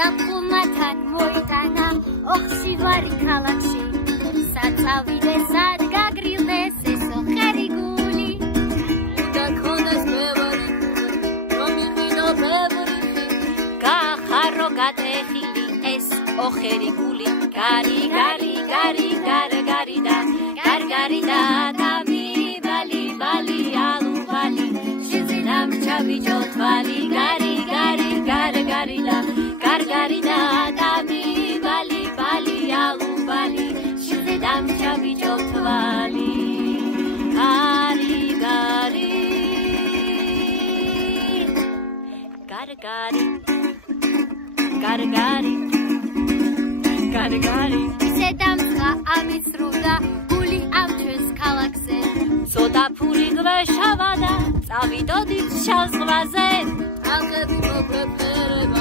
ზაფხულმათან მოიტანა ოხში ვარი ქალაქში საწავიდეს არ გაგრილდეს ესო ხერი გული უნდა ქონდეს მევარი რომ იყიდო ბევრი გახარო გატეხილი ეს ოხერი გული გარი გარი გარი გარგარი და გარგარი და დამიბალი ბალი ალუბალი შეზინამ ჩავიჯო თვალი გარი გარი გარგარი და გარგარი და დამიბალი ბალი ალუბალი შეზინამ ჩავიჯო თვალი გარი გარი გარგარი გარგარი გარგარი ისე დამწყა ამიცრუდა გული ამ ჩვენს ქალაქზე ცოტა ფური გვეშავა და წავიდოდით შავ ზღვაზე ალგები მოგვეფერება